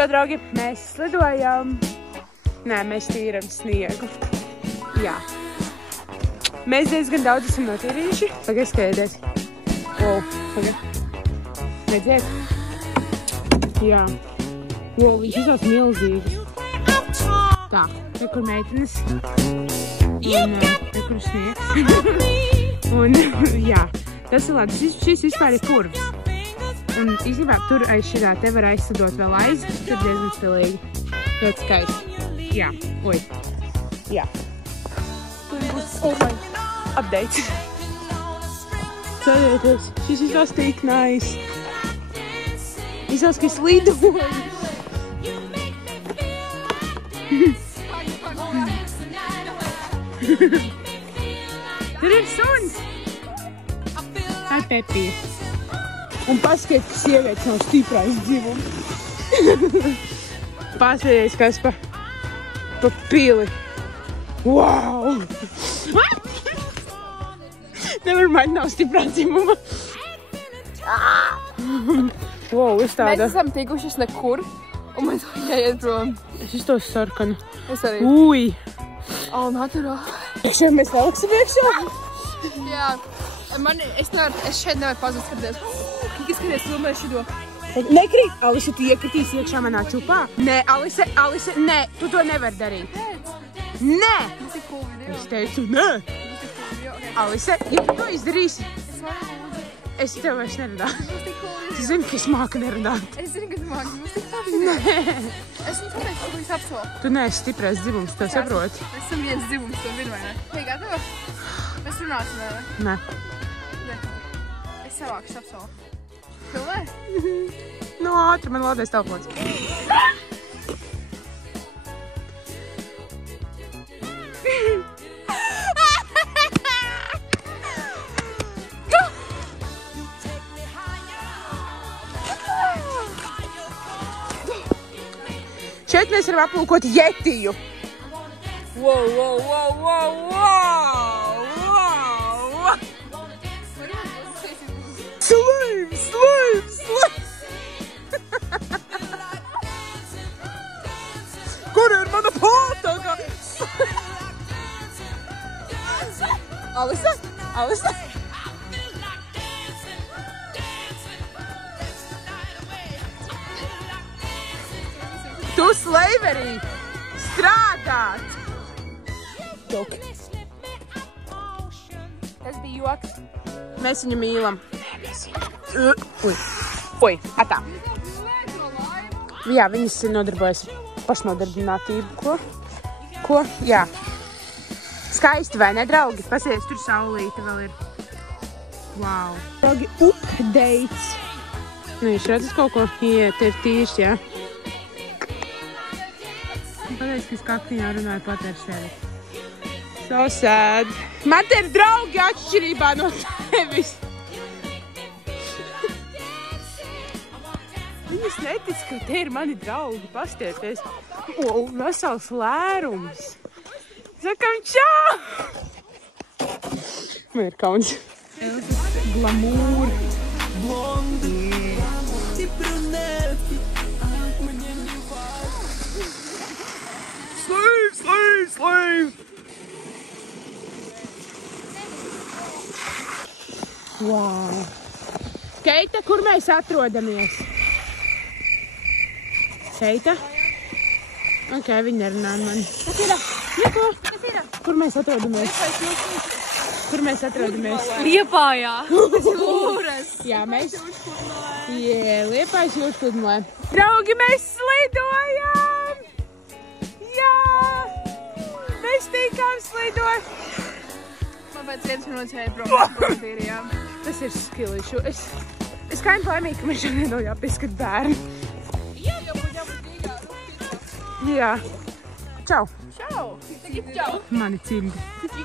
Čau, draugi, mēs slidojam. Nē, mēs tīram sniegu. Jā. Mēs diezgan daudz esam notīrījuši. Pagad skaidēt. Wow, pagad. Redziet? Jā. Wow, viņš izsās milzīgs. Tā, kur meitenes. Un kur sniegs. Un, jā. Tas ir labi. Šis vispār ir purvs. Un īstenībā tur aiz šitā te var aizsadot vēl aizi. Tur diezgan stilīgi. Ļoti skaisti. Jā. Oi. Jā. Tur būs, oh my, update. Cerieties, šis izsās tik nice. Izsās, ka es lidoju. Tur ir suns. Tā ir Pepija. Un paskiet, ka sievietes nav stiprais dzimums. Paskaties, kas pa pili. Wow! Nevermind, nav stiprā dzimuma. Wow, es tāda. Mēs esam tikušies nekur, un mēs jāiet prom. Es iztos sarkanu. Es arī. Ui! Naturāli. Iekšā mēs lauksim iekšā? Jā. Es šeit nevaru pazust, skaties. Kiki skaties filmē šito. Nekrīt! Alise, tu iekritīs iekšā manā čupā? Nē, Alise, nē, tu to nevar darīt. Nē! Es teicu, nē! Alise, ja tu to izdarīsi, es tev vairs nerunāju. Tu zini, ka es māku nerunāt. Es zinu, ka tu māki, mums tik tāpēc. Nē. Es jums pateicu, ka jūs apsolu. Tu neesi stiprais dzimums, to saproti? Mēs esam viens dzimums, to vien vai ne? Hei, gatava? Mēs runāsim, vai ne? Nē. Es savāku, es apsolu. Filmē? Nu, ātri, man lādēs telefons. Šeit mēs varam aplūkot jetiju. Wow, wow, wow, wow, wow, wow. Slime, slime, slime. Kur ir mana pātaga? Alise, Alise. Tu sleiverī strādāt! Tok. Tas bija joks. Mēs viņu mīlam. Ui, atā. Jā, viņas nodarbojas pašnodarbinātību. Ko? Jā. Skaisti, vai ne, draugi? Pasies, tur saulīte vēl ir. Wow. Draugi, updates. Nu, jūs redzat kaut ko? Jā, te ir tīrs, jā. Pateic, ka es kaktiņā runāju pat ar sevi. So sad. Man te ir draugi atšķirībā no tevis. Viņas netic, ka te ir mani draugi. Pastieties. O, vesels lērums. Sakam čau! Man ir kauns. Glamour. Slave! Wow! Keita, kur mēs atrodamies? Keita? Ok, viņa nerunā mani. Kas ir? Neko? Kas ir? Kur mēs atrodamies? Kur mēs atrodamies? Liepājā! Jūras! Jā, mēs... Liepājas jūras pludmalē. Draugi, mēs slidojam! Jā! Mēs tikām slidot! Man pēc 1 minūtes jāiet prom. Tas ir skilišu. Es kā laimīgi, ka mēs šodien nav jāpiskat bērni. Jā. Čau. Čau. Čau. Mani cimdi.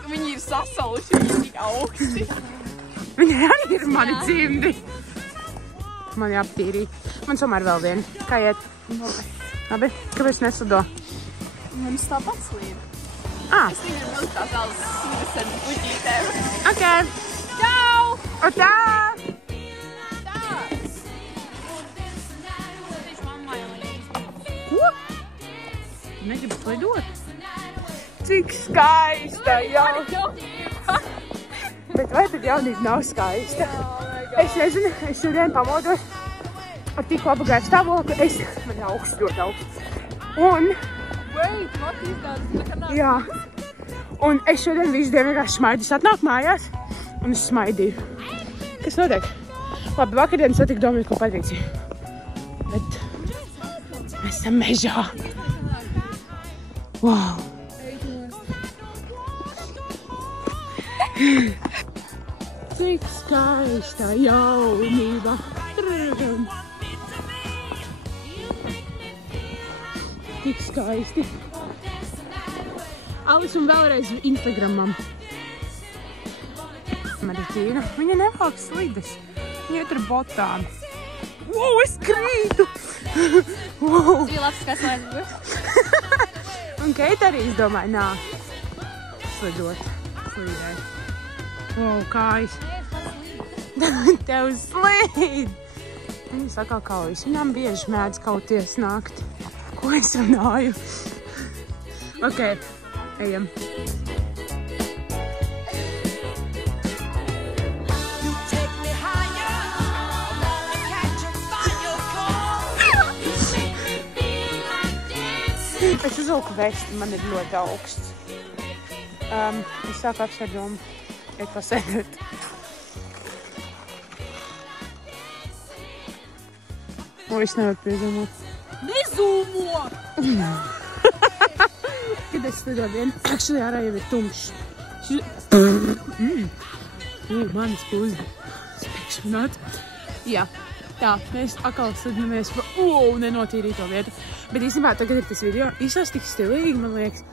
Viņi ir sasaluši, viņi ir tik augsti. Viņi arī ir mani cimdi. Mani aptīrīt. Man tomēr vēl viena. Kā iet? Labi. Kāpēc neslido? Mums tāpat slīd. Es negribu vilkt tās vēl sīvas ar puķītēm. Ok. Čau! Otā! Tā! Tieši mammai, lai negribu lidot. Cik skaista jau. Bet vai tad jaunība nav skaista? Es nezinu, es šodien pamodos ar tik labu gaisu stāvokli. Man ir augsts, ļoti augsts. Un... Jā. Un es šodien visu dienu vienkārši smaidu. Es atnāku mājās un es smaidīju. Kas notiek? Labi, vakardien satiku Dominiku un Patriciju. Bet mēs esam mežā. Wow. Cik skaista jaunība. Tik skaisti. Alis un vēlreiz Instagramam. Maricīna, viņa nevāk slides. Viņa iet ar botām. Wow, es krītu! Wow. Bija labs skaists būs. Un Keita arī, es domāju, nāk slidot. Slīdēt. Wow, kājas. Tev slīd! Viņa saka kaujas. Viņām bieži mēdz kauties nākt. Ko es runāju? Ok, ejam. Es uzvilku vesti, man ir ļoti augsts. Es sāku apsvērt domu, iet pasēdēt. O, es nevaru piezūmot. Nezūmo! Kad es slidoju vienu, actually ārā jau ir tumšs. Manas pūzi. Spēkšanāt. Jā, tā, mēs atkal slidinamies pa nenotīrīto vietu. Bet īstenībā tagad ir tas video. Īsās tik stilīgi, man liekas.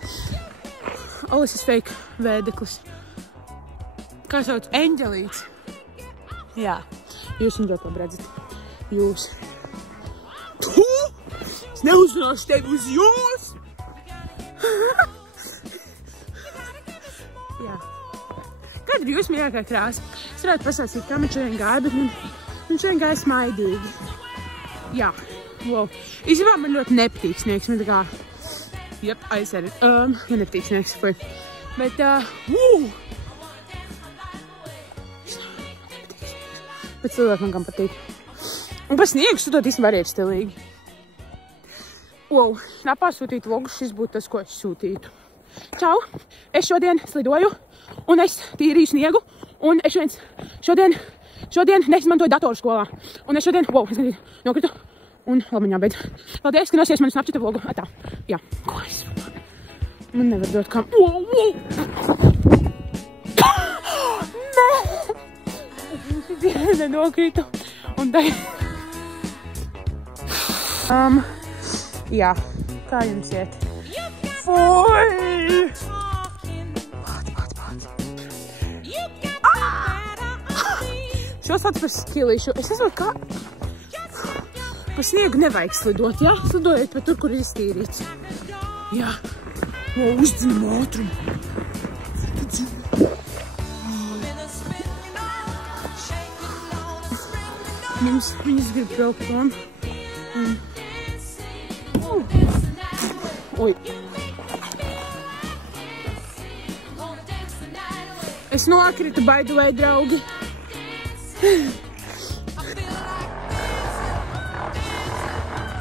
Alis ir fake vēdeklis. Kā sauc? Eņģelīts. Jā. Jūs viņu ļoti labi redzat. Jūs. Tu! Es neuzrunāšu tevi uz jūs! Jā. Kāda ir jūs mīļākā krāsa? Es varētu pasāstīt, kā man šodien gāja, bet man šodien gāja smaidīgi. Jā. Wow. Īstenībā man ļoti nepatīk sniegs. Man tā kā... Jep, aizsēri. Man nepatīk sniegs. Bet, Bet slidot man gan patīk. Un par sniegu slidot īstenībā arī ir stilīgi. Wow, nepārsūtītu vlogus, šis būtu tas, ko es sūtītu. Čau! Es šodien slidoju, un es tīrīju sniegu, un es šodien neizmantoju datoru skolā. Un es šodien, wow, es gan nokritu, un labiņā beidz. Paldies, ka nosies manu Snapchat vlogu. Tā, jā, ko es runāju? Man nevar dot kam. Wow! Nē! Nenokritu. Un tagad... Jā, kā jums iet? Fui! Pāc. Šo sauc par skilīšu. Es nesaprotu, kā... Pa sniegu nevajag slidot, jā? Slidojiet pa tur, kur ir iztīrīts. Jā. Uzdzinam ātrumu. Viņas grib braukt prom. Ui. Es nokritu, by the way, draugi.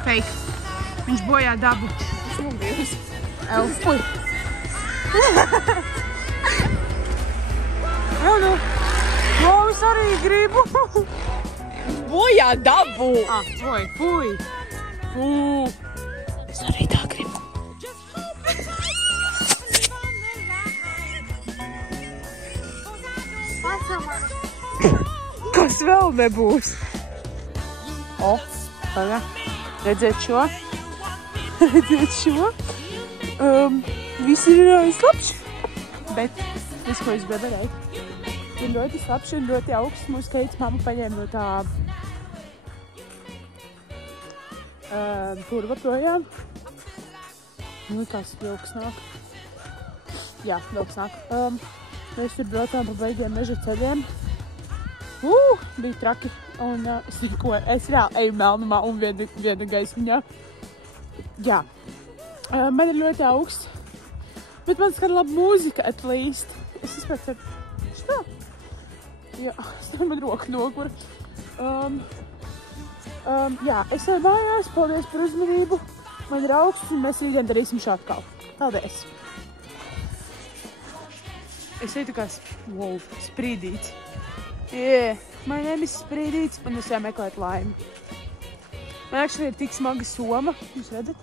Fake. Viņš bojā dabu. Sūbījus. Ui. Jā, nu. O, es arī gribu. Bojā dabu! Fui. Es arī tā gribu. Kas vēl nebūs? O, pagā. Redzēt šo? Viss ir slapš. Bet, viss, ko es gribēju darīt, ir ļoti slapš un ļoti augsts. Mūsu Keits mamma paņēma no tā purva projām. Nu, tās vilks nāk. Jā, vilks nāk. Mēs tur braucām pa baigiem meža ceļiem. Bija traki. Un es reāli eju melnumā un viena gaismiņā. Jā. Man ir ļoti augsts. Bet man skan laba mūzika, at least. Es izpēc šitā. Jā, es tev man roku noguru. Jā, es tev mājās. Paldies par uzmanību. Man ir augsts, un mēs rītdien darīsim šo atkal. Paldies. Es eju tā kā sprīdīts. Yeah, my name is Sprīdīts, un es jau meklēt laimi. Man actually ir tik smaga soma. Jūs redzat?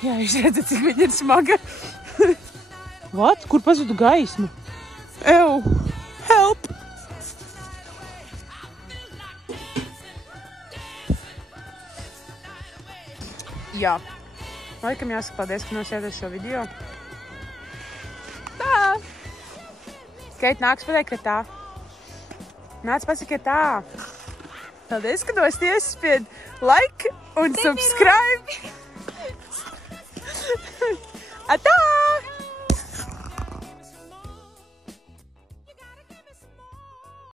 Jā, jūs redzat, cik viņa ir smaga. What? Kur pazudu gaismu? Ew! Help! Jā. Laikam jāsaka paldies, ka nosēties šo video. Tā! Keit, nāks pateikt, ka tā. Nāc pasaka, ka tā. Paldies, ka nosties, spied like un subscribe. Atā!